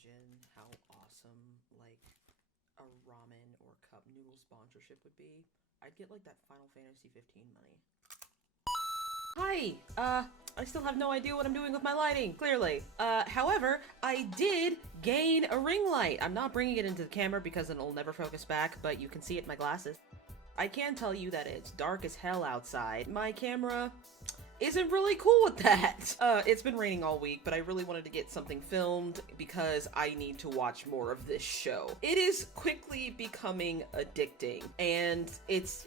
imagine how awesome, like, a ramen or cup noodle sponsorship would be? I'd get, like, that Final Fantasy 15 money. Hi! I still have no idea what I'm doing with my lighting, clearly. However, I did gain a ring light. I'm not bringing it into the camera because it'll never focus back, but you can see it in my glasses. I can tell you that it's dark as hell outside. My camera isn't really cool with that. It's been raining all week, but I really wanted to get something filmed because I need to watch more of this show. It is quickly becoming addicting, and it's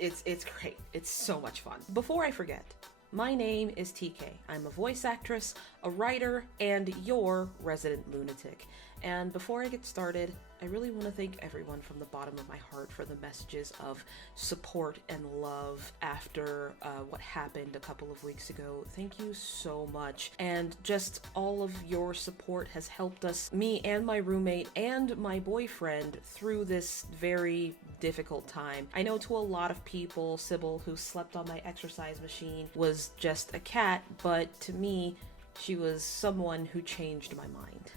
great. It's so much fun. Before I forget, my name is TK. I'm a voice actress, a writer, and your resident lunatic. And before I get started, I really want to thank everyone from the bottom of my heart for the messages of support and love after what happened a couple of weeks ago. Thank you so much. And just all of your support has helped us, me and my roommate and my boyfriend, through this very difficult time. I know to a lot of people, Sybil, who slept on my exercise machine, was just a cat, but to me, she was someone who changed my mind.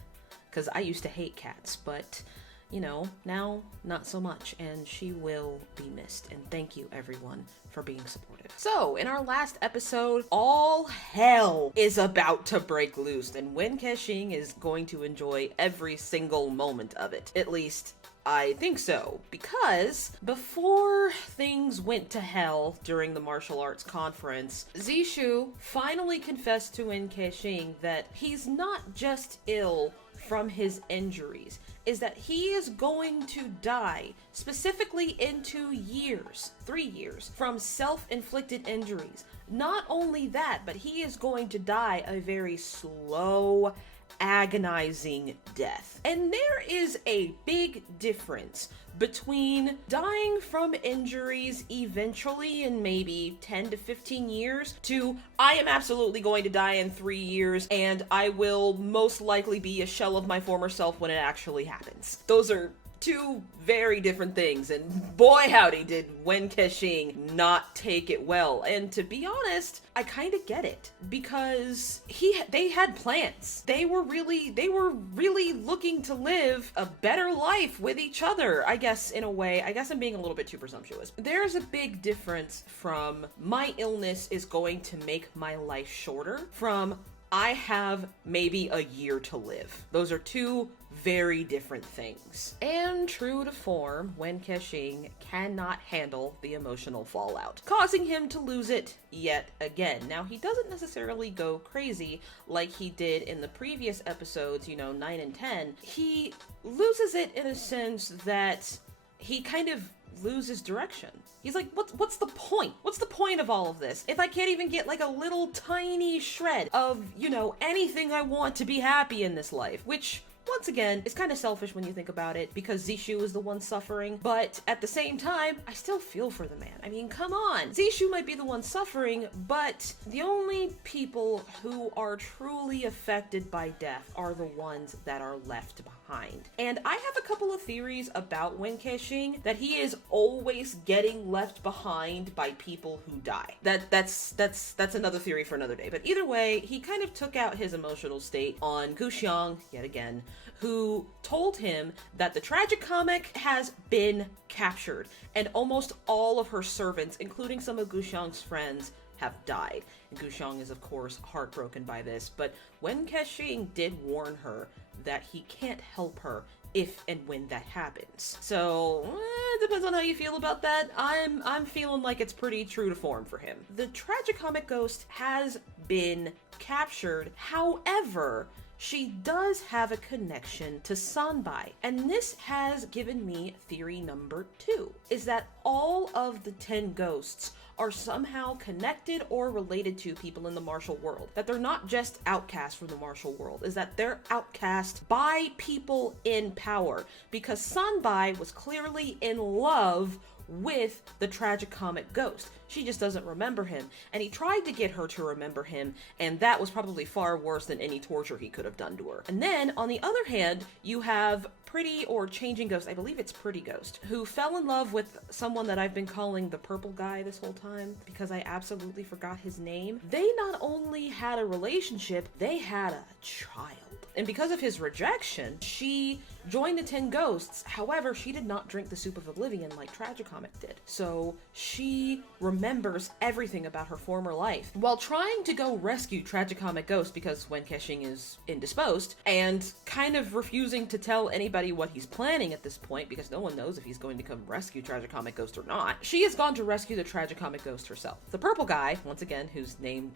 Because I used to hate cats, but, you know, now not so much, and she will be missed. And thank you, everyone, for being supportive. So, in our last episode, all hell is about to break loose, and Wen Kexing is going to enjoy every single moment of it. At least, I think so, because before things went to hell during the martial arts conference, Zishu finally confessed to Wen Kexing that he's not just ill from his injuries, is that he is going to die, specifically in 2 years, 3 years, from self-inflicted injuries. Not only that, but he is going to die a very slow, agonizing death. And there is a big difference between dying from injuries eventually in maybe 10 to 15 years to I am absolutely going to die in 3 years and I will most likely be a shell of my former self when it actually happens. Those are two very different things, and boy howdy did Wen Kexing not take it well. And to be honest, I kind of get it, because they had plans. They were really looking to live a better life with each other, I guess, in a way. I guess I'm being a little bit too presumptuous. There's a big difference from my illness is going to make my life shorter from I have maybe a year to live. Those are two very different things. And true to form, Wen Kexing cannot handle the emotional fallout, causing him to lose it yet again. Now, he doesn't necessarily go crazy like he did in the previous episodes, 9 and 10. He loses it in a sense that he kind of loses direction. He's like, what's the point? What's the point of all of this? If I can't even get like a little tiny shred of, anything I want to be happy in this life, which once again, it's kind of selfish when you think about it, because Zishu is the one suffering, but at the same time, I still feel for the man. I mean, come on! Zishu might be the one suffering, but the only people who are truly affected by death are the ones that are left behind. And I have a couple of theories about Wen Kexing, that he is always getting left behind by people who die. That's another theory for another day. But either way, he kind of took out his emotional state on Guxiang, yet again, who told him that the tragicomic has been captured, and almost all of her servants, including some of Guxiang's friends, have died. And Guxiang is, of course, heartbroken by this, but Wen Kexing did warn her that he can't help her if and when that happens. So, it depends on how you feel about that. I'm feeling like it's pretty true to form for him. The tragicomic ghost has been captured, however, she does have a connection to Sanbai, and this has given me theory number 2, is that all of the 10 ghosts are somehow connected or related to people in the martial world. That they're not just outcasts from the martial world, is that they're outcast by people in power, because Sanbai was clearly in love with the tragicomic ghost. She just doesn't remember him, and he tried to get her to remember him, and that was probably far worse than any torture he could have done to her. And then, on the other hand, you have Pretty or Changing Ghost, I believe it's Pretty Ghost, who fell in love with someone that I've been calling the purple guy this whole time, because I absolutely forgot his name. They not only had a relationship, they had a child. And because of his rejection, she joined the 10 Ghosts. However, she did not drink the soup of oblivion like Tragicomic did. So she remembers everything about her former life while trying to go rescue Tragicomic Ghost because Wen Keqing is indisposed, and kind of refusing to tell anybody what he's planning at this point because no one knows if he's going to come rescue Tragicomic Ghost or not. She has gone to rescue the Tragicomic Ghost herself. The purple guy, once again, whose name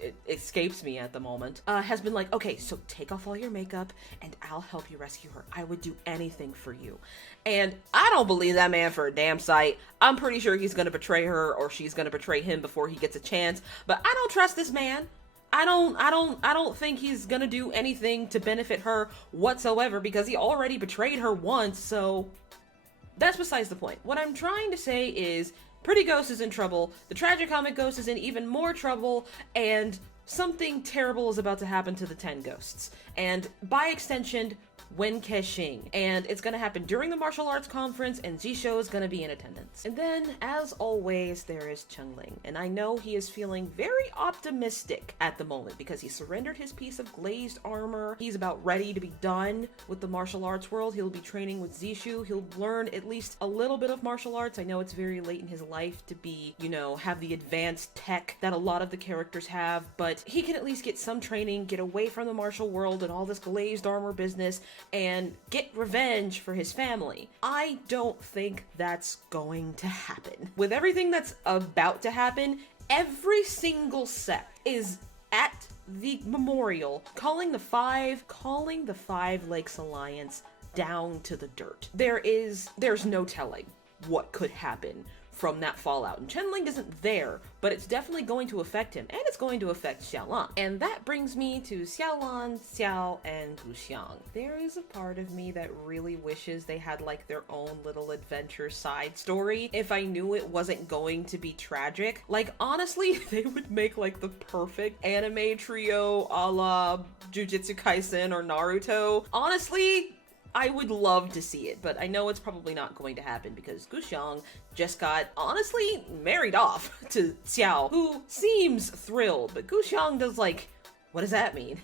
it escapes me at the moment, has been like, okay, so take off all your makeup and I'll help you rescue her. I would do anything for you. And I don't believe that man for a damn sight. I'm pretty sure he's gonna betray her or she's gonna betray him before he gets a chance, but I don't trust this man. I don't think he's gonna do anything to benefit her whatsoever because he already betrayed her once, so that's besides the point. What I'm trying to say is Pretty Ghost is in trouble, the Tragicomic Ghost is in even more trouble, and something terrible is about to happen to the 10 Ghosts. And by extension, Wen Keqing. And it's gonna happen during the martial arts conference, and Zisho is gonna be in attendance. And then, as always, there is Chengling. And I know he is feeling very optimistic at the moment because he surrendered his piece of glazed armor. He's about ready to be done with the martial arts world. He'll be training with Zishu. He'll learn at least a little bit of martial arts. I know it's very late in his life to be, you know, have the advanced tech that a lot of the characters have, but he can at least get some training, get away from the martial world and all this glazed armor business, and get revenge for his family. I don't think that's going to happen. With everything that's about to happen, every single sect is at the memorial calling the Five Lakes Alliance down to the dirt. There's no telling what could happen from that fallout. And Chenling isn't there, but it's definitely going to affect him, and it's going to affect Xiaolan. And that brings me to Xiaolan, Xiao, and Guxiang. There is a part of me that really wishes they had like their own little adventure side story if I knew it wasn't going to be tragic. Like, honestly, they would make like the perfect anime trio a la Jujutsu Kaisen or Naruto. Honestly, I would love to see it, but I know it's probably not going to happen because Guxiang just got, honestly, married off to Xiao, who seems thrilled, but Guxiang does like, what does that mean?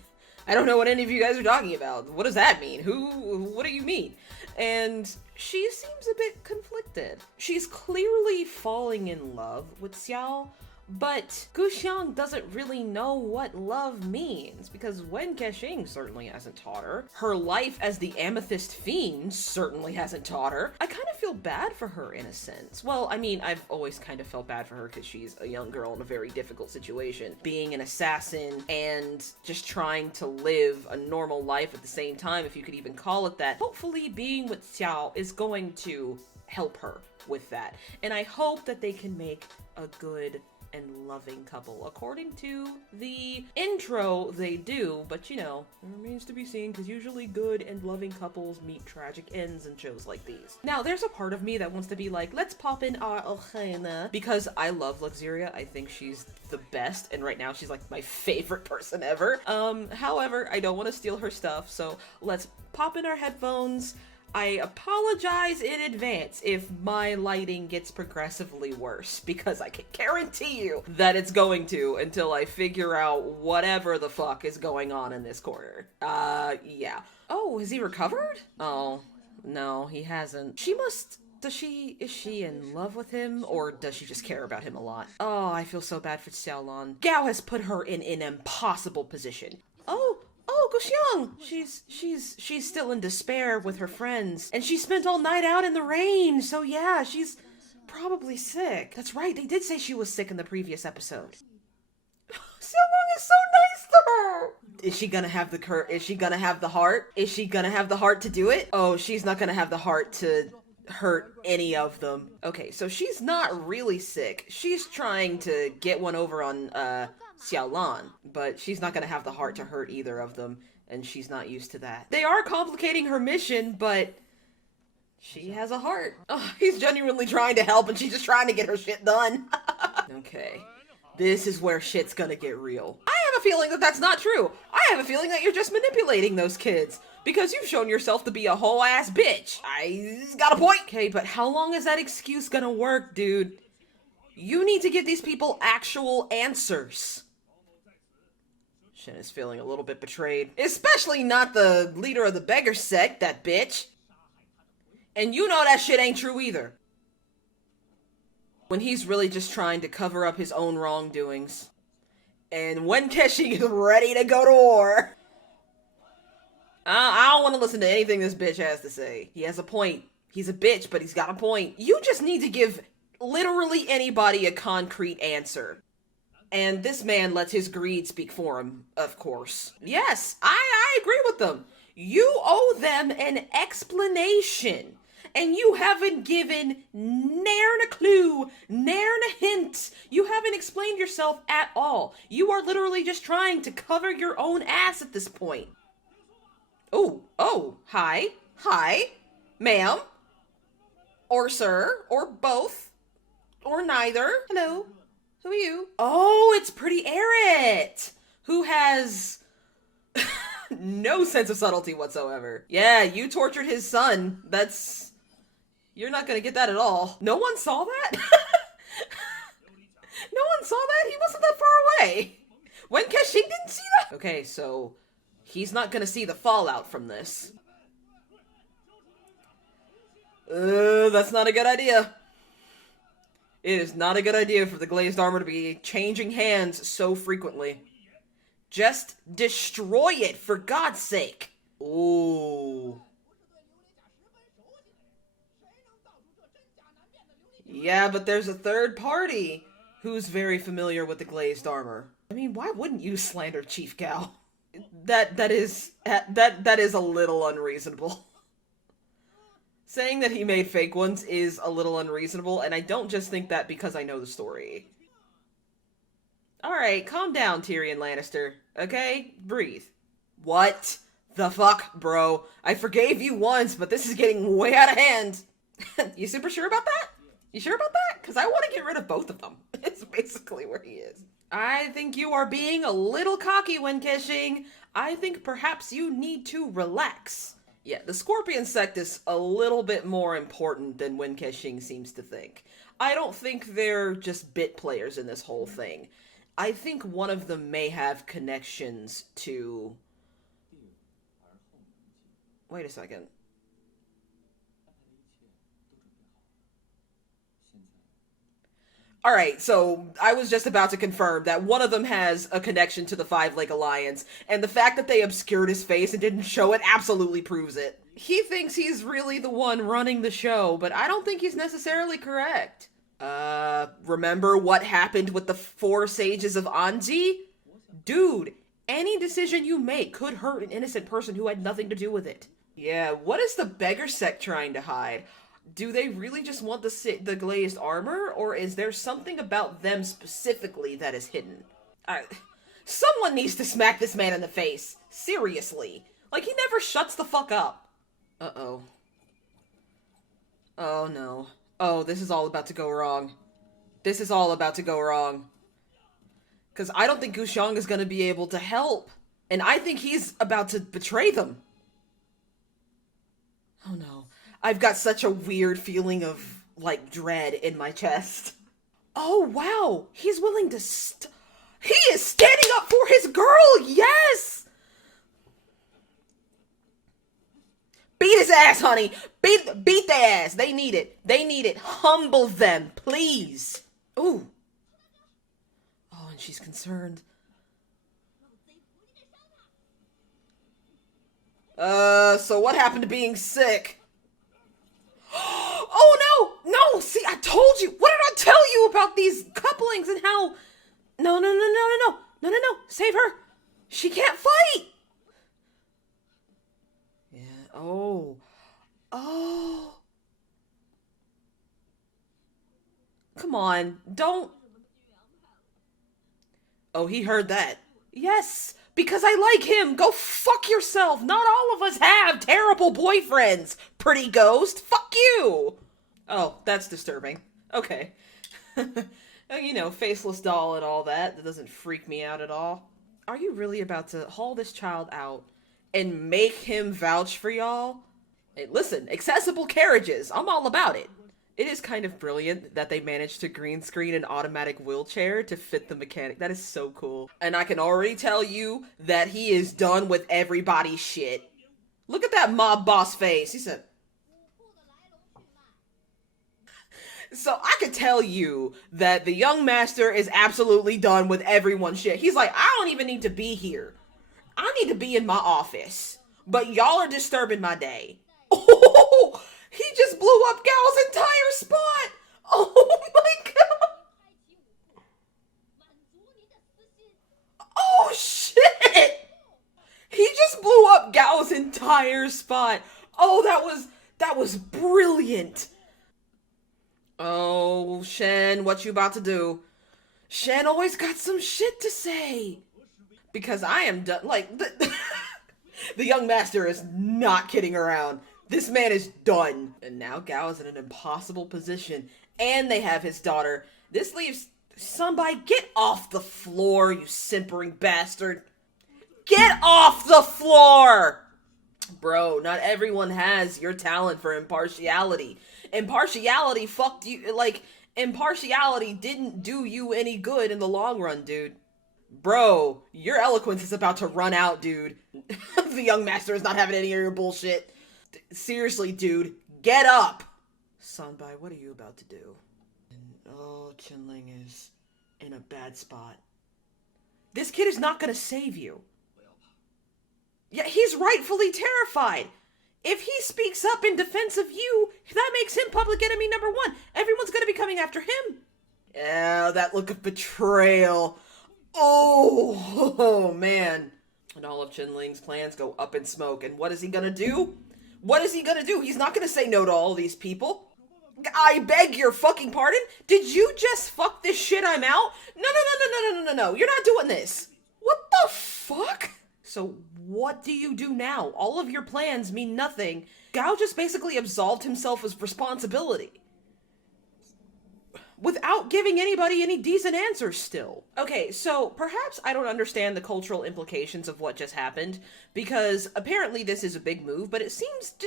I don't know what any of you guys are talking about. What does that mean? What do you mean? And she seems a bit conflicted. She's clearly falling in love with Xiao, but Guxiang doesn't really know what love means because Wen Keqing certainly hasn't taught her. Her life as the Amethyst Fiend certainly hasn't taught her. I kind of feel bad for her in a sense. Well, I mean, I've always kind of felt bad for her because she's a young girl in a very difficult situation. Being an assassin and just trying to live a normal life at the same time, if you could even call it that. Hopefully being with Xiao is going to help her with that. And I hope that they can make a good and loving couple. According to the intro, they do, but you know, it remains to be seen because usually good and loving couples meet tragic ends in shows like these. Now, there's a part of me that wants to be like, let's pop in our Ohana because I love Luxuria. I think she's the best, and right now she's like my favorite person ever. However, I don't want to steal her stuff, so let's pop in our headphones. I apologize in advance if my lighting gets progressively worse, because I can guarantee you that it's going to until I figure out whatever the fuck is going on in this corner. Yeah. Oh, has he recovered? Oh, no, he hasn't. Is she in love with him, or does she just care about him a lot? Oh, I feel so bad for Xiaolan. Gao has put her in an impossible position. Oh, Guxiang! She's still in despair with her friends, and she spent all night out in the rain, so yeah, she's probably sick. That's right, they did say she was sick in the previous episode. Xiaolan is so nice to her! Is she gonna have is she gonna have the heart? Is she gonna have the heart to do it? Oh, she's not gonna have the heart to hurt any of them. Okay, so she's not really sick. She's trying to get one over on, Xiaolan, but she's not gonna have the heart to hurt either of them, and she's not used to that. They are complicating her mission, but she has a heart. Oh, he's genuinely trying to help, and she's just trying to get her shit done. Okay, this is where shit's gonna get real. I have a feeling that that's not true. I have a feeling that you're just manipulating those kids, because you've shown yourself to be a whole ass bitch. I got a point. Okay, but how long is that excuse gonna work, dude? You need to give these people actual answers. Shen is feeling a little bit betrayed. Especially not the leader of the beggar sect, that bitch. And you know that shit ain't true either. When he's really just trying to cover up his own wrongdoings. And when Keshing is ready to go to war. I don't want to listen to anything this bitch has to say. He has a point. He's a bitch, but he's got a point. You just need to give literally anybody a concrete answer. And this man lets his greed speak for him, of course. Yes, I agree with them. You owe them an explanation. And you haven't given nairn a clue, nairn a hint. You haven't explained yourself at all. You are literally just trying to cover your own ass at this point. Oh, hi, ma'am, or sir, or both, or neither. Hello, who are you? Oh, it's Pretty Aerith, who has no sense of subtlety whatsoever. Yeah, you tortured his son. You're not gonna get that at all. No one saw that? No one saw that? He wasn't that far away. When Keshing didn't see that? Okay, so he's not gonna see the fallout from this. That's not a good idea. It is not a good idea for the glazed armor to be changing hands so frequently. Just destroy it, for God's sake. Ooh. Yeah, but there's a third party who's very familiar with the glazed armor. I mean, why wouldn't you slander Chief Gal? That is a little unreasonable. Saying that he made fake ones is a little unreasonable, and I don't just think that because I know the story. Alright, calm down, Tyrion Lannister. Okay? Breathe. What the fuck, bro? I forgave you once, but this is getting way out of hand. You super sure about that? You sure about that? Because I want to get rid of both of them. It's basically where he is. I think you are being a little cocky when Keshing. I think perhaps you need to relax. Yeah, the Scorpion sect is a little bit more important than Wen Keshing seems to think. I don't think they're just bit players in this whole thing. I think one of them may have connections to... Wait a second. Alright, so I was just about to confirm that one of them has a connection to the Five Lake Alliance, and the fact that they obscured his face and didn't show it absolutely proves it. He thinks he's really the one running the show, but I don't think he's necessarily correct. Remember what happened with the 4 sages of Anji? Dude, any decision you make could hurt an innocent person who had nothing to do with it. Yeah, what is the beggar sect trying to hide? Do they really just want the glazed armor, or is there something about them specifically that is hidden? Someone needs to smack this man in the face. Seriously. Like, he never shuts the fuck up. Uh-oh. Oh, no. Oh, this is all about to go wrong. This is all about to go wrong. Because I don't think Gushang is going to be able to help. And I think he's about to betray them. Oh, no. I've got such a weird feeling of, like, dread in my chest. Oh, wow! He's willing to he is standing up for his girl! Yes! Beat his ass, honey! Beat their ass! They need it. They need it. Humble them, please! Ooh. Oh, and she's concerned. So what happened to being sick? Oh, no! See, I told you! What did I tell you about these couplings and how... No. Save her! She can't fight! Yeah, oh. Come on, don't... Oh, he heard that. Yes, because I like him! Go fuck yourself! Not all of us have terrible boyfriends, pretty ghost! Fuck you! Oh, that's disturbing. Okay. You know, faceless doll and all that. That doesn't freak me out at all. Are you really about to haul this child out and make him vouch for y'all? Hey, listen, accessible carriages. I'm all about it. It is kind of brilliant that they managed to green screen an automatic wheelchair to fit the mechanic. That is so cool. And I can already tell you that he is done with everybody's shit. Look at that mob boss face. He said... So I could tell you that the young master is absolutely done with everyone's shit. He's like, I don't even need to be here. I need to be in my office. But y'all are disturbing my day. Oh, he just blew up Gal's entire spot. Oh my god. Oh shit. He just blew up Gal's entire spot. Oh, that was brilliant. Oh, Shen, what you about to do? Shen always got some shit to say. Because I am done. Like, the young master is not kidding around. This man is done. And now Gao is in an impossible position. And they have his daughter. This leaves somebody. Get off the floor, you simpering bastard. Get off the floor! Bro, not everyone has your talent for impartiality. Impartiality fucked you. Like, impartiality didn't do you any good in the long run, dude. Bro, your eloquence is about to run out, dude. The young master is not having any of your bullshit. Seriously, dude, get up! Sanbai, what are you about to do? Oh, Qinling is in a bad spot. This kid is not gonna save you. Yeah, he's rightfully terrified. If he speaks up in defense of you, that makes him public enemy number one. Everyone's gonna be coming after him. Yeah, that look of betrayal. Oh, man. And all of Qinling's plans go up in smoke. And what is he gonna do? What is he gonna do? He's not gonna say no to all these people. I beg your fucking pardon? Did you just fuck this shit I'm out? No. You're not doing this. What the fuck? So what do you do now? All of your plans mean nothing. Gao just basically absolved himself of responsibility. Without giving anybody any decent answers still. Okay, so perhaps I don't understand the cultural implications of what just happened, because apparently this is a big move, but it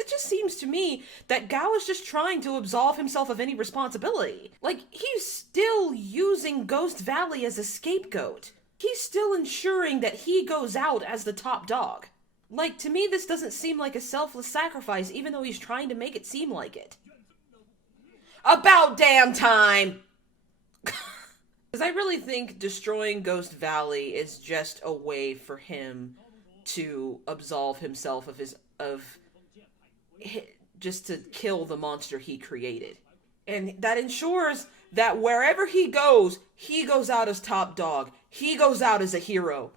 just seems to me that Gao is just trying to absolve himself of any responsibility. Like, he's still using Ghost Valley as a scapegoat. He's still ensuring that he goes out as the top dog. Like, to me, this doesn't seem like a selfless sacrifice, even though he's trying to make it seem like it. About damn time! Because I really think destroying Ghost Valley is just a way for him to absolve himself just to kill the monster he created. And that ensures that wherever he goes out as top dog. He goes out as a hero.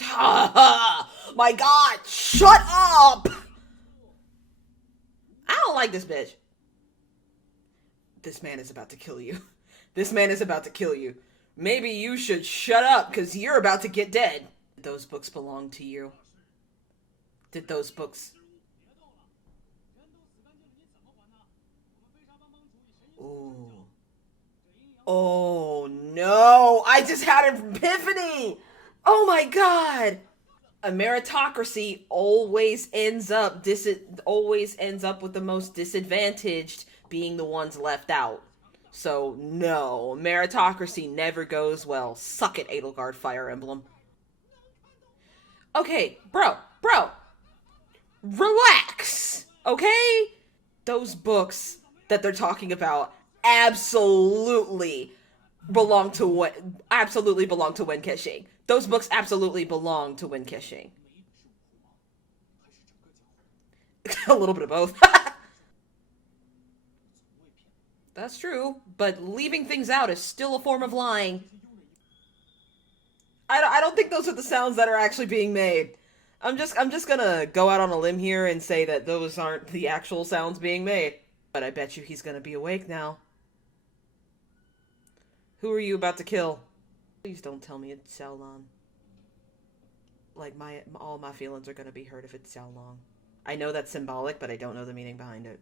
My god, shut up! I don't like this bitch. This man is about to kill you. This man is about to kill you. Maybe you should shut up, because you're about to get dead. Did those books belong to you? Did those books... Ooh. Oh no! I just had an epiphany! Oh my god! A meritocracy always ends up with the most disadvantaged being the ones left out. So no, meritocracy never goes well. Suck it, Edelgard Fire Emblem. Okay, bro, relax, okay? Those books that they're talking about absolutely belong to Wen Kexing. Those books absolutely belong to Wen Kexing. A little bit of both. That's true, but leaving things out is still a form of lying. I don't think those are the sounds that are actually being made. I'm just gonna go out on a limb here and say that those aren't the actual sounds being made. But I bet you he's gonna be awake now. Who are you about to kill? Please don't tell me it's Xiaolong. Like, all my feelings are gonna be hurt if it's Xiaolong. I know that's symbolic, but I don't know the meaning behind it.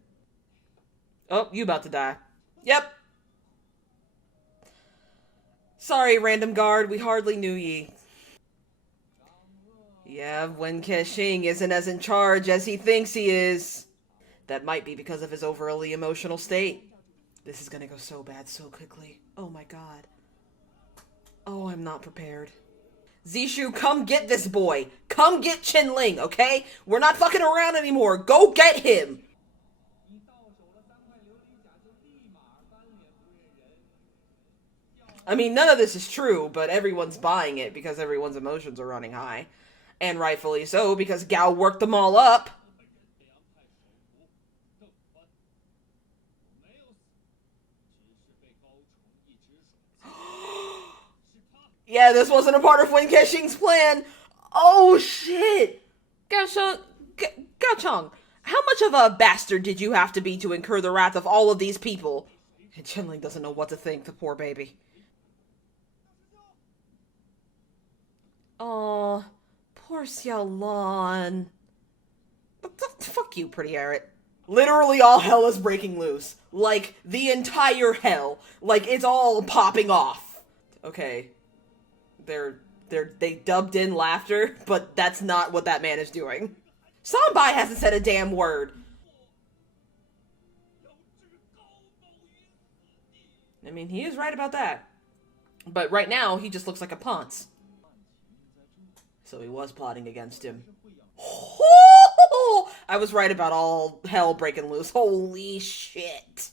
Oh, you about to die. Yep. Sorry, random guard, we hardly knew ye. Yeah, Wen Kexing isn't as in charge as he thinks he is. That might be because of his overly emotional state. This is gonna go so bad so quickly. Oh my god. Oh, I'm not prepared. Zishu, come get this boy. Come get Qinling, okay? We're not fucking around anymore. Go get him. I mean, none of this is true, but everyone's buying it because everyone's emotions are running high. And rightfully so, because Gao worked them all up. Yeah, this wasn't a part of Wen Kexing's plan. Oh, shit. Gao Chang, how much of a bastard did you have to be to incur the wrath of all of these people? And Qinling doesn't know what to think, the poor baby. Oh, poor Xiaolan. Fuck you, pretty Eret. Literally all hell is breaking loose. Like, the entire hell. Like, it's all popping off. Okay. They dubbed in laughter, but that's not what that man is doing. Sambai hasn't said a damn word. I mean, he is right about that. But right now, he just looks like a ponce. So he was plotting against him. I was right about all hell breaking loose. Holy shit.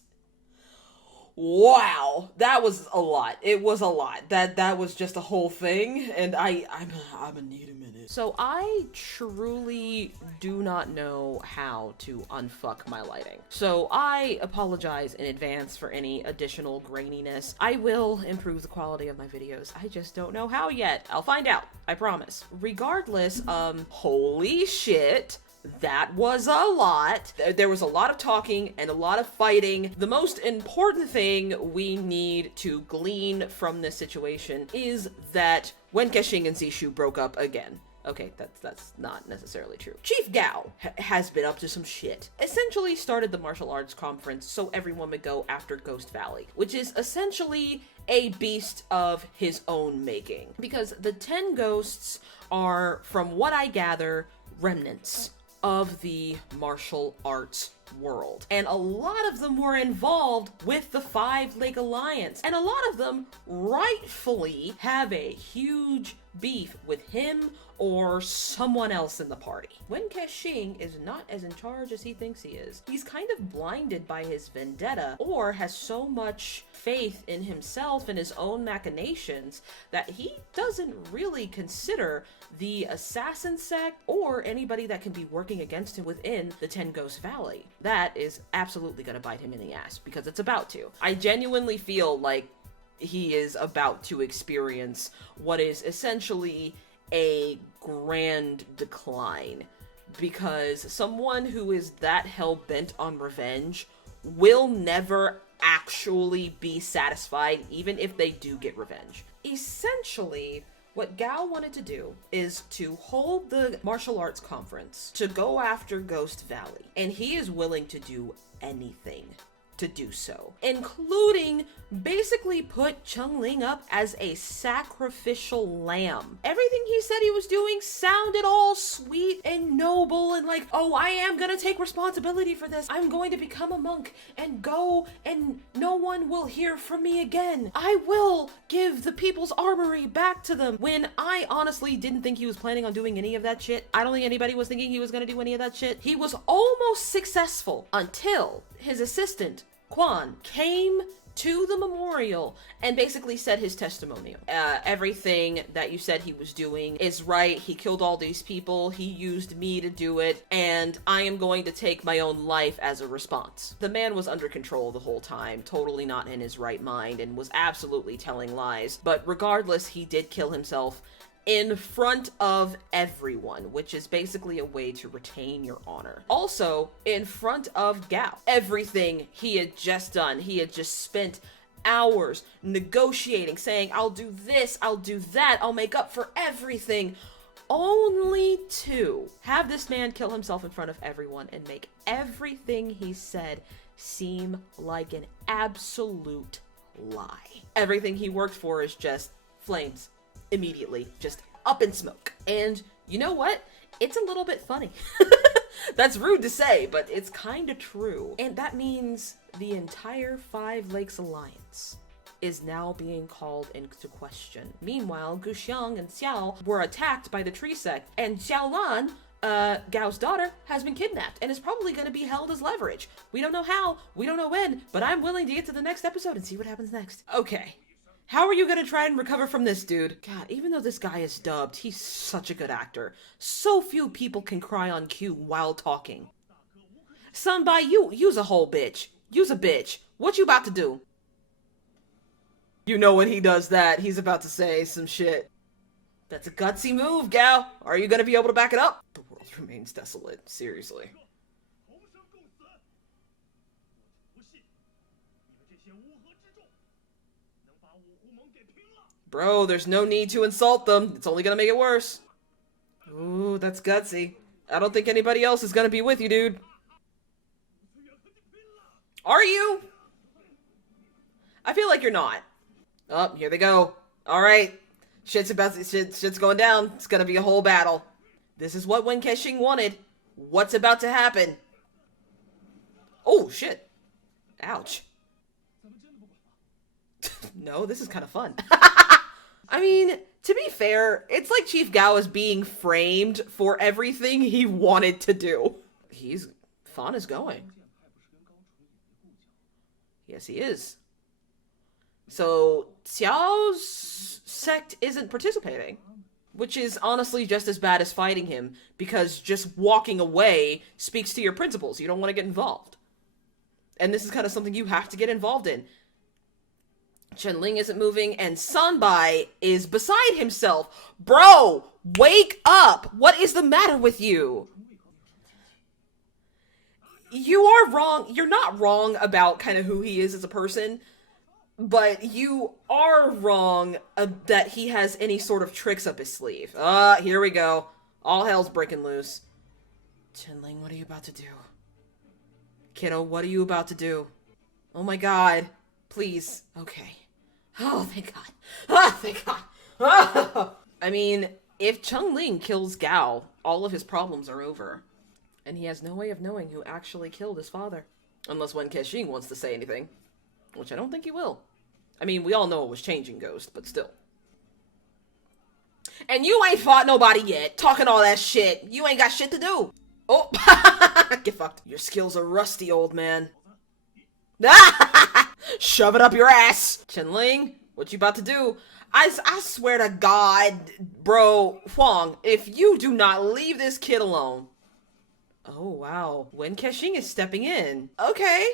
Wow. That was a lot. It was a lot. That was just a whole thing. And I'm gonna need a minute. So I truly do not know how to unfuck my lighting. So I apologize in advance for any additional graininess. I will improve the quality of my videos. I just don't know how yet. I'll find out. I promise. Regardless, holy shit. That was a lot. There was a lot of talking and a lot of fighting. The most important thing we need to glean from this situation is that Wen Kexing and Zishu broke up again. Okay, that's not necessarily true. Chief Gao has been up to some shit. Essentially started the martial arts conference so everyone would go after Ghost Valley, which is essentially a beast of his own making. Because the 10 ghosts are, from what I gather, remnants of the martial arts world. And a lot of them were involved with the Five Lake Alliance. And a lot of them rightfully have a huge beef with him or someone else in the party. Wen Kexing is not as in charge as he thinks he is. He's kind of blinded by his vendetta, or has so much faith in himself and his own machinations that he doesn't really consider the assassin sect or anybody that can be working against him within the 10 Ghost Valley. That is absolutely gonna bite him in the ass, because it's about to. I genuinely feel like he is about to experience what is essentially a grand decline, because someone who is that hell-bent on revenge will never actually be satisfied, even if they do get revenge. Essentially, what Gao wanted to do is to hold the martial arts conference to go after Ghost Valley, and he is willing to do anything to do so, including basically put Qinling up as a sacrificial lamb. Everything he said he was doing sounded all sweet and noble and like, oh, I am gonna take responsibility for this. I'm going to become a monk and go and no one will hear from me again. I will give the people's armory back to them. When I honestly didn't think he was planning on doing any of that shit. I don't think anybody was thinking he was gonna do any of that shit. He was almost successful until his assistant Quan came to the memorial and basically said his testimonial. Everything that you said he was doing is right. He killed all these people. He used me to do it, and I am going to take my own life as a response. The man was under control the whole time, totally not in his right mind, and was absolutely telling lies. But regardless, he did kill himself in front of everyone, which is basically a way to retain your honor. Also, in front of Gao. Everything he had just done, he had just spent hours negotiating, saying, I'll do this, I'll do that, I'll make up for everything, only to have this man kill himself in front of everyone and make everything he said seem like an absolute lie. Everything he worked for is just flames. Immediately, just up in smoke. And you know what? It's a little bit funny. That's rude to say, but it's kinda true. And that means the entire Five Lakes Alliance is now being called into question. Meanwhile, Guxiang and Xiao were attacked by the Tree Sect, and Xiaolan, Gao's daughter, has been kidnapped and is probably going to be held as leverage. We don't know how, we don't know when, but I'm willing to get to the next episode and see what happens next. Okay. How are you going to try and recover from this, dude? God, even though this guy is dubbed, he's such a good actor. So few people can cry on cue while talking. Sunbai, you's a whole bitch. You's a bitch. What you about to do? You know when he does that, he's about to say some shit. That's a gutsy move, Gao. Are you gonna be able to back it up? The world remains desolate, seriously. Bro, there's no need to insult them. It's only gonna make it worse. Ooh, that's gutsy. I don't think anybody else is gonna be with you, dude. Are you? I feel like you're not. Oh, here they go. Alright. Shit's going down. It's gonna be a whole battle. This is what Wen Kexing wanted. What's about to happen? Oh, shit. Ouch. No, this is kind of fun. I mean, to be fair, it's like Chief Gao is being framed for everything he wanted to do. Fawn is going. Yes, he is. So, Xiao's sect isn't participating. Which is honestly just as bad as fighting him, because just walking away speaks to your principles. You don't want to get involved. And this is kind of something you have to get involved in. Chenling isn't moving, and Sanbai is beside himself. Bro, wake up! What is the matter with you? You are wrong. You're not wrong about kind of who he is as a person, but you are wrong that he has any sort of tricks up his sleeve. Here we go. All hell's breaking loose. Chenling, what are you about to do? Kiddo, what are you about to do? Oh my god. Please. Okay. Oh, thank god. Ah, thank god. Ah! I mean, if Chenling kills Gao, all of his problems are over. And he has no way of knowing who actually killed his father. Unless Wen Kexing wants to say anything. Which I don't think he will. I mean, we all know it was changing Ghost, but still. And you ain't fought nobody yet, talking all that shit. You ain't got shit to do. Oh, get fucked. Your skills are rusty, old man. Shove it up your ass. Chenling, what you about to do? I swear to God, bro, Huang, if you do not leave this kid alone. Oh, wow. Wen Kexing is stepping in. Okay.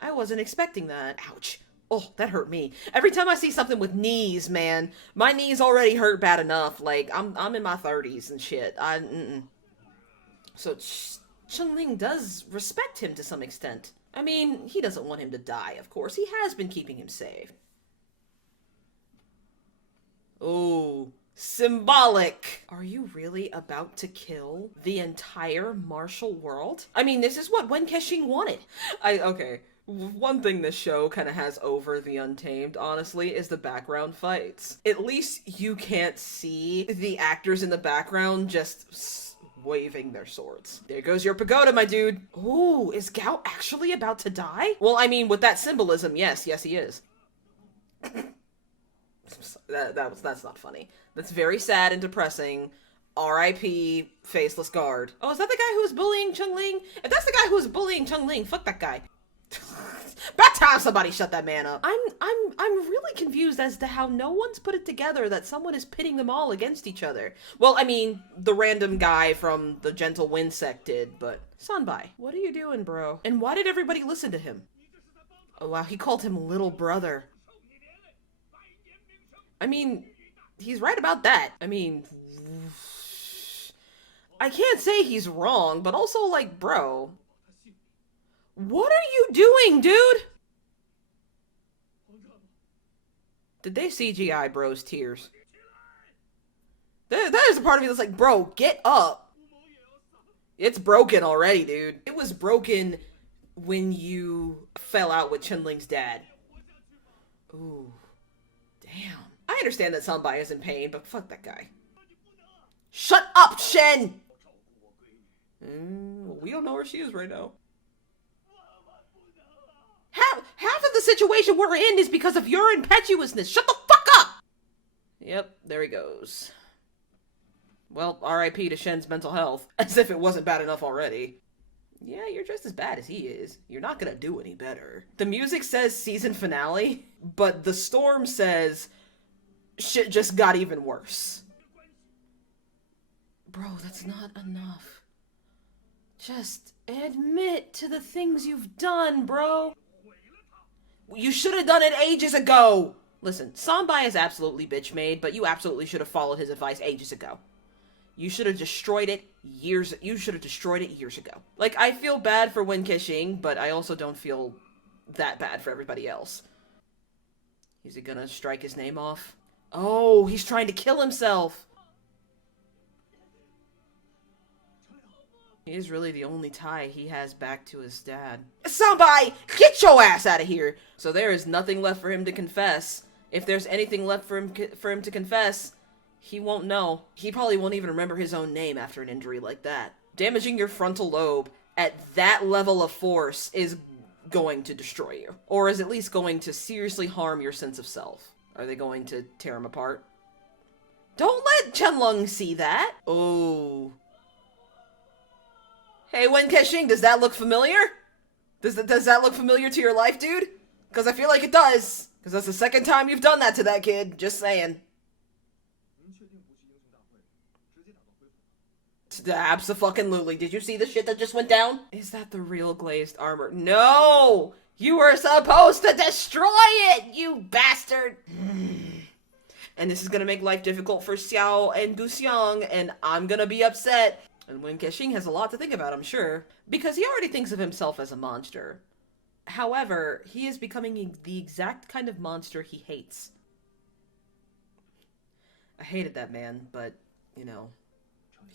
I wasn't expecting that. Ouch. Oh, that hurt me. Every time I see something with knees, man, my knees already hurt bad enough. Like, I'm in my 30s and shit. So Chenling does respect him to some extent. I mean, he doesn't want him to die, of course. He has been keeping him safe. Oh, Symbolic. Are you really about to kill the entire martial world? I mean, this is what Wen Kexing wanted. Okay. One thing this show kind of has over The Untamed, honestly, is the background fights. At least you can't see the actors in the background just waving their swords. There goes your pagoda, my dude. Ooh, is Gao actually about to die? Well, I mean, with that symbolism, yes, he is. That's not funny. That's very sad and depressing. R.I.P. Faceless Guard. Oh, is that the guy who was bullying Chenling? If that's the guy who was bullying Chenling, fuck that guy. About time somebody shut that man up. I'm really confused as to how no one's put it together that someone is pitting them all against each other. Well, I mean, the random guy from the Gentle Wind sect did, but Sanbai, what are you doing, bro? And why did everybody listen to him? Oh wow, he called him little brother. I mean, he's right about that. I mean, I can't say he's wrong, but also, like, bro, what are you doing, dude? Did they CGI bro's tears? That is a part of me that's like, bro, get up. It's broken already, dude. It was broken when you fell out with Chenling's dad. Ooh. Damn. I understand that Sanbai is in pain, but fuck that guy. Shut up, Shen! We don't know where she is right now. Half of the situation we're in is because of your impetuousness. Shut the fuck up! Yep, there he goes. Well, R.I.P. to Shen's mental health. As if it wasn't bad enough already. Yeah, you're just as bad as he is. You're not gonna do any better. The music says season finale, but the storm says shit just got even worse. Bro, that's not enough. Just admit to the things you've done, bro. You should have done it ages ago. Listen, Sanbai is absolutely bitch-made, but you absolutely should have followed his advice ages ago. You should have destroyed it years ago. Like, I feel bad for Wen Kexing, but I also don't feel that bad for everybody else. Is he gonna strike his name off? Oh, he's trying to kill himself! He is really the only tie he has back to his dad. Sanbai, get your ass out of here! So there is nothing left for him to confess. If there's anything left for him to confess, he won't know. He probably won't even remember his own name after an injury like that. Damaging your frontal lobe at that level of force is going to destroy you. Or is at least going to seriously harm your sense of self. Are they going to tear him apart? Don't let Chenlong see that! Oh. Hey, Wen Kexing, does that look familiar? Does that look familiar to your life, dude? Because I feel like it does. Because that's the second time you've done that to that kid. Just saying. Abso-fucking-lutely. Did you see the shit that just went down? Is that the real glazed armor? No! You were supposed to destroy it, you bastard! And this is gonna make life difficult for Xiao and Guxiang, and I'm gonna be upset. And Wen Kexing has a lot to think about, I'm sure, because he already thinks of himself as a monster. However, he is becoming the exact kind of monster he hates. I hated that man, but, you know,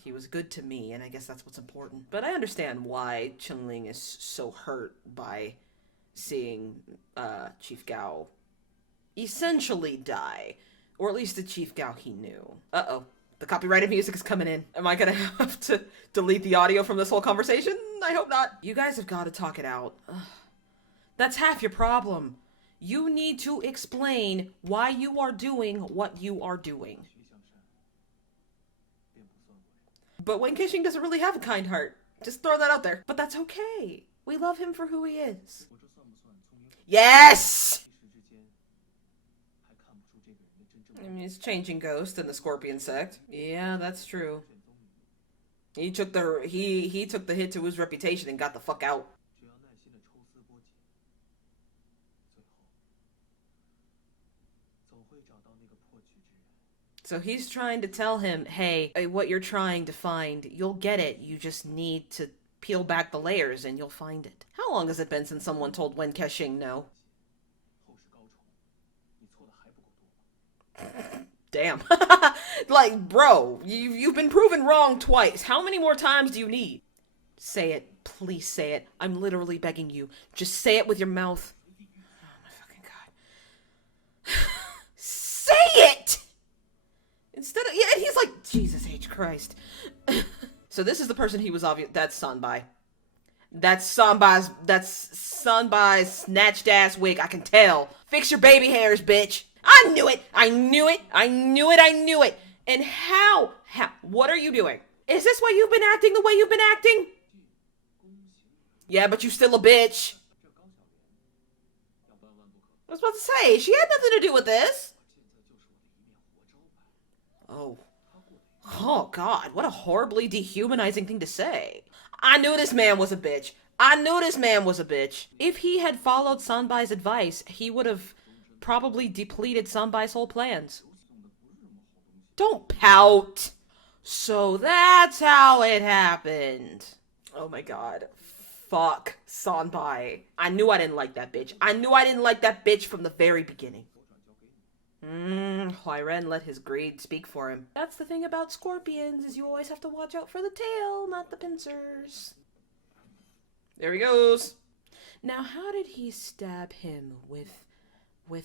he was good to me, and I guess that's what's important. But I understand why Chenling is so hurt by seeing Chief Gao essentially die. Or at least the Chief Gao he knew. Uh-oh. The copyrighted music is coming in. Am I gonna have to delete the audio from this whole conversation? I hope not. You guys have got to talk it out. Ugh. That's half your problem. You need to explain why you are doing what you are doing. But Wen Kexing doesn't really have a kind heart. Just throw that out there. But that's okay. We love him for who he is. Yes! I mean, he's changing Ghost in the Scorpion sect. Yeah, that's true. He took the he took the hit to his reputation and got the fuck out. So he's trying to tell him, hey, what you're trying to find, you'll get it. You just need to peel back the layers and you'll find it. How long has it been since someone told Wen Kexing no? Damn. Like, bro, you've been proven wrong twice. How many more times do you need? Say it. Please say it. I'm literally begging you. Just say it with your mouth. Oh my fucking god. Say it! Instead of, yeah, and he's like, Jesus H. Christ. So this is the person he was obvious. That's Sanbai. That's Sanbai's snatched ass wig. I can tell. Fix your baby hairs, bitch. I knew it! I knew it! I knew it! I knew it! And how? What are you doing? Is this why you've been acting the way you've been acting? Yeah, but you still a bitch. I was about to say, she had nothing to do with this. Oh. Oh, God. What a horribly dehumanizing thing to say. I knew this man was a bitch. I knew this man was a bitch. If he had followed Sanbai's advice, he would have probably depleted Sanbai's whole plans. Don't pout. So that's how it happened. Oh my god. Fuck Sanbai. I knew I didn't like that bitch. I knew I didn't like that bitch from the very beginning. Huairen let his greed speak for him. That's the thing about scorpions, is you always have to watch out for the tail, not the pincers. There he goes. Now, how did he stab him with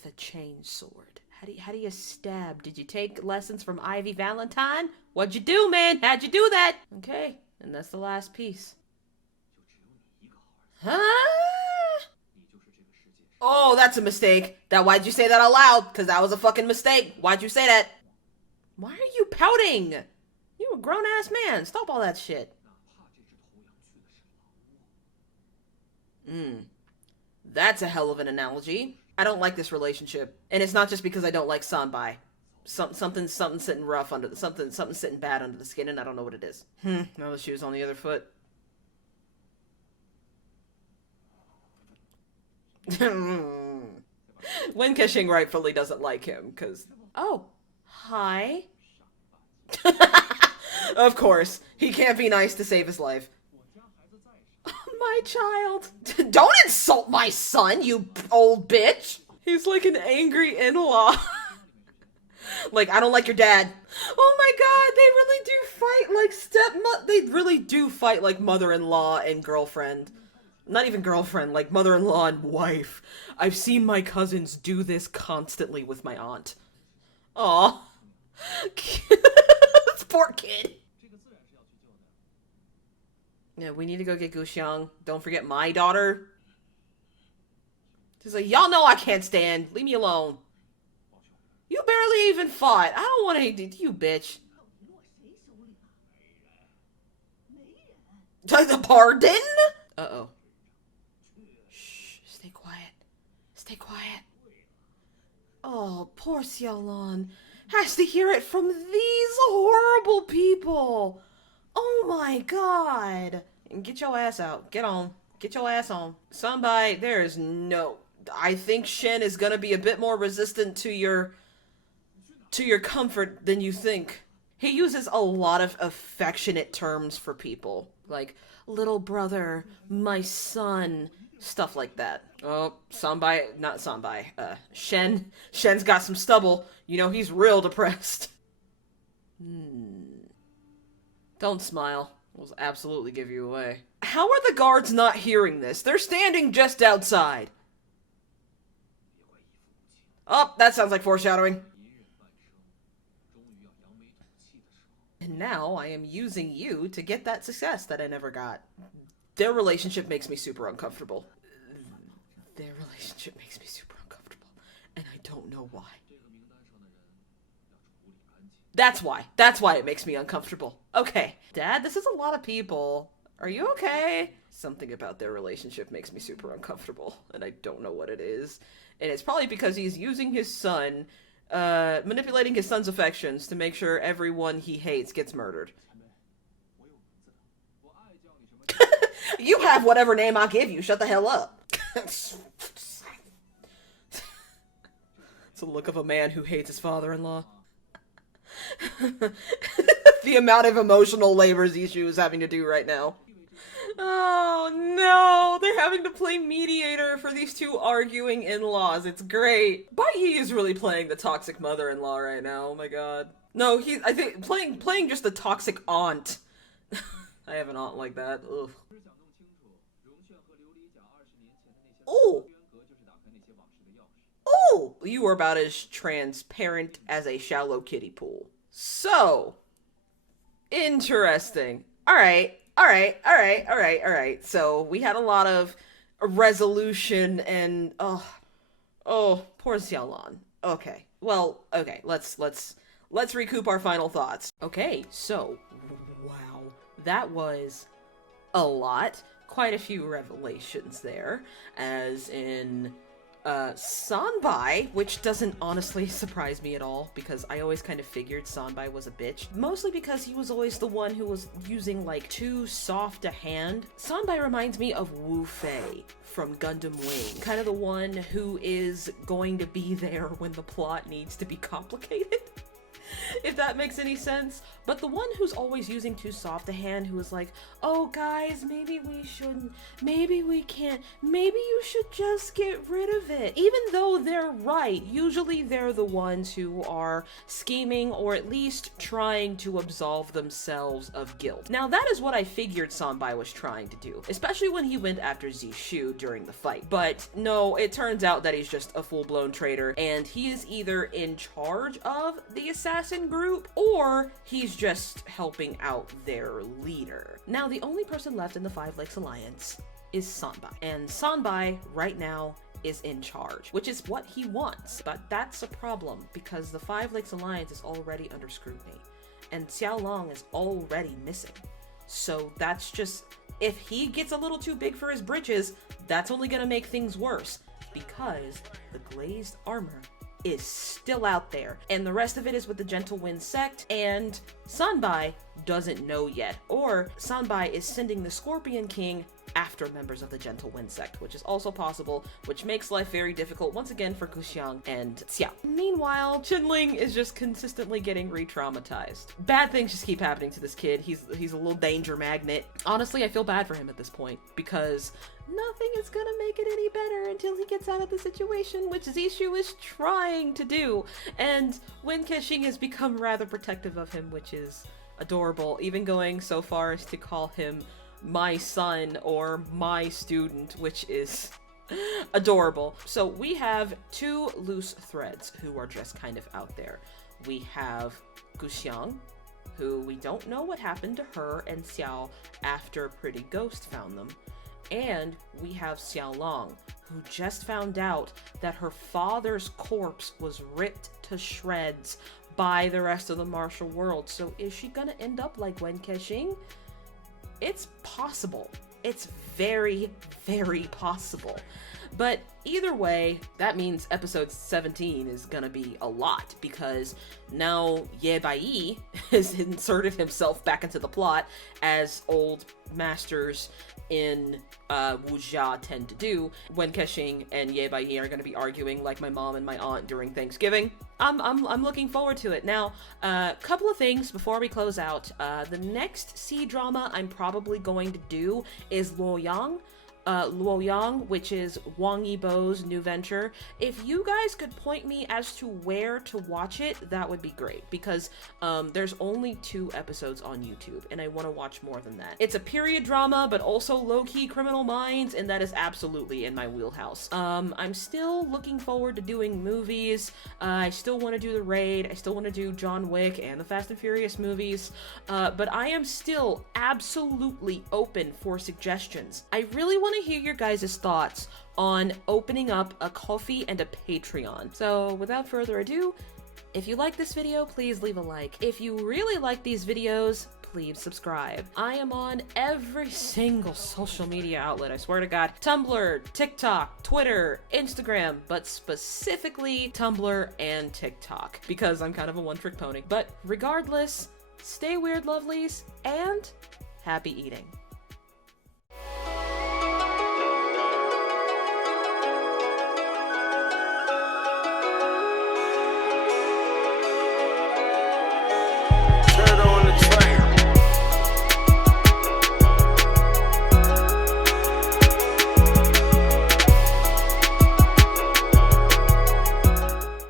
a chain sword? How do you stab? Did you take lessons from Ivy Valentine? What'd you do, man? How'd you do that? Okay, and that's the last piece. Oh, that's a mistake. Why'd you say that out loud? Because that was a fucking mistake. Why'd you say that? Why are you pouting? You a grown-ass man. Stop all that shit. That's a hell of an analogy. I don't like this relationship. And it's not just because I don't like Sanbai. Something's sitting rough under the... Something's sitting bad under the skin, and I don't know what it is. Now the shoe's on the other foot. Wen Kexing rightfully doesn't like him, because... Oh. Hi. Of course. He can't be nice to save his life. My child. Don't insult my son, you old bitch. He's like an angry in-law. Like, I don't like your dad. Oh my god, they really do fight like they really do fight like mother-in-law and girlfriend. Not even girlfriend, like mother-in-law and wife. I've seen my cousins do this constantly with my aunt. Aw. This poor kid. Yeah, we need to go get Guxiang. Don't forget my daughter. She's like, y'all know I can't stand. Leave me alone. You barely even fought. I don't want to... You bitch. Pardon? Uh-oh. Shh. Stay quiet. Stay quiet. Oh, poor Xiaolan. Has to hear it from these horrible people. Oh my god. Get your ass out. Get on. Get your ass on. Somebody, there is no... I think Shen is gonna be a bit more resistant to your comfort than you think. He uses a lot of affectionate terms for people. Like, little brother, my son, stuff like that. Oh, Sanbai, not Sanbai, Shen's got some stubble. You know, he's real depressed. Don't smile. We'll absolutely give you away. How are the guards not hearing this? They're standing just outside. Oh, that sounds like foreshadowing. And now I am using you to get that success that I never got. Their relationship makes me super uncomfortable. Their relationship makes me super uncomfortable. And I don't know why. That's why. That's why it makes me uncomfortable. Okay. Dad, this is a lot of people. Are you okay? Something about their relationship makes me super uncomfortable. And I don't know what it is. And it's probably because he's using his son, manipulating his son's affections to make sure everyone he hates gets murdered. You have whatever name I give you. Shut the hell up. It's the look of a man who hates his father-in-law. The amount of emotional labor Zishu is having to do right now. Oh no, they're having to play mediator for these two arguing in-laws. It's great. Bai Yi is really playing the toxic mother-in-law right now. Oh my god. No, I think playing just the toxic aunt. I have an aunt like that. Ugh. Oh. Oh, you are about as transparent as a shallow kiddie pool. So interesting. All right. So we had a lot of resolution and oh, poor Xiaolan. Okay. Well, okay. Let's recoup our final thoughts. Okay. So, wow, that was a lot. Quite a few revelations there, as in Sanbai, which doesn't honestly surprise me at all, because I always kind of figured Sanbai was a bitch. Mostly because he was always the one who was using, like, too soft a hand. Sanbai reminds me of Wu Fei from Gundam Wing. Kind of the one who is going to be there when the plot needs to be complicated. If that makes any sense. But the one who's always using too soft a hand, who is like, oh guys, maybe we shouldn't, maybe we can't, maybe you should just get rid of it. Even though they're right, usually they're the ones who are scheming or at least trying to absolve themselves of guilt. Now that is what I figured Sanbai was trying to do, especially when he went after Zishu during the fight. But no, it turns out that he's just a full-blown traitor, and he is either in charge of the assassin group, or he's just helping out their leader. Now, the only person left in the Five Lakes Alliance is Sanbai. And Sanbai, right now, is in charge, which is what he wants. But that's a problem because the Five Lakes Alliance is already under scrutiny and Xiao Long is already missing. So that's just, if he gets a little too big for his britches, that's only gonna make things worse because the glazed armor is still out there, and the rest of it is with the Gentle Wind sect, and Sanbai doesn't know yet, or Sanbai is sending the Scorpion King after members of the Gentle Wind sect, which is also possible, which makes life very difficult once again for Guxiang and Xiao. Meanwhile, Qinling is just consistently getting re-traumatized. Bad things just keep happening to this kid. He's a little danger magnet. Honestly, I feel bad for him at this point because nothing is gonna make it any better until he gets out of the situation, which Zishu is trying to do. And Wen Kexing has become rather protective of him, which is adorable, even going so far as to call him my son or my student, which is adorable. So we have two loose threads who are just kind of out there. We have Guxiang, who we don't know what happened to her and Xiao after Pretty Ghost found them. And we have Xiao Long, who just found out that her father's corpse was ripped to shreds by the rest of the martial world. So is she gonna end up like Wen Kexing? It's possible. It's very, very possible. But either way, that means episode 17 is gonna be a lot, because now Ye Bai has inserted himself back into the plot, as old masters in Wuxia tend to do. Wen Kexing and Ye Bai are gonna be arguing like my mom and my aunt during Thanksgiving. I'm looking forward to it. Now, a couple of things before we close out. The next C-drama I'm probably going to do is Luoyang. Luoyang, which is Wang Yibo's new venture. If you guys could point me as to where to watch it, that would be great, because there's only 2 episodes on YouTube, and I want to watch more than that. It's a period drama, but also low-key Criminal Minds, and that is absolutely in my wheelhouse. I'm still looking forward to doing movies. I still want to do The Raid. I still want to do John Wick and the Fast and Furious movies, but I am still absolutely open for suggestions. I really want to hear your guys' thoughts on opening up a Ko-fi and a Patreon. So without further ado, if you like this video, please leave a like. If you really like these videos, please subscribe. I am on every single social media outlet, I swear to God. Tumblr, TikTok, Twitter, Instagram, but specifically Tumblr and TikTok, because I'm kind of a one-trick pony. But regardless, stay weird, lovelies, and happy eating.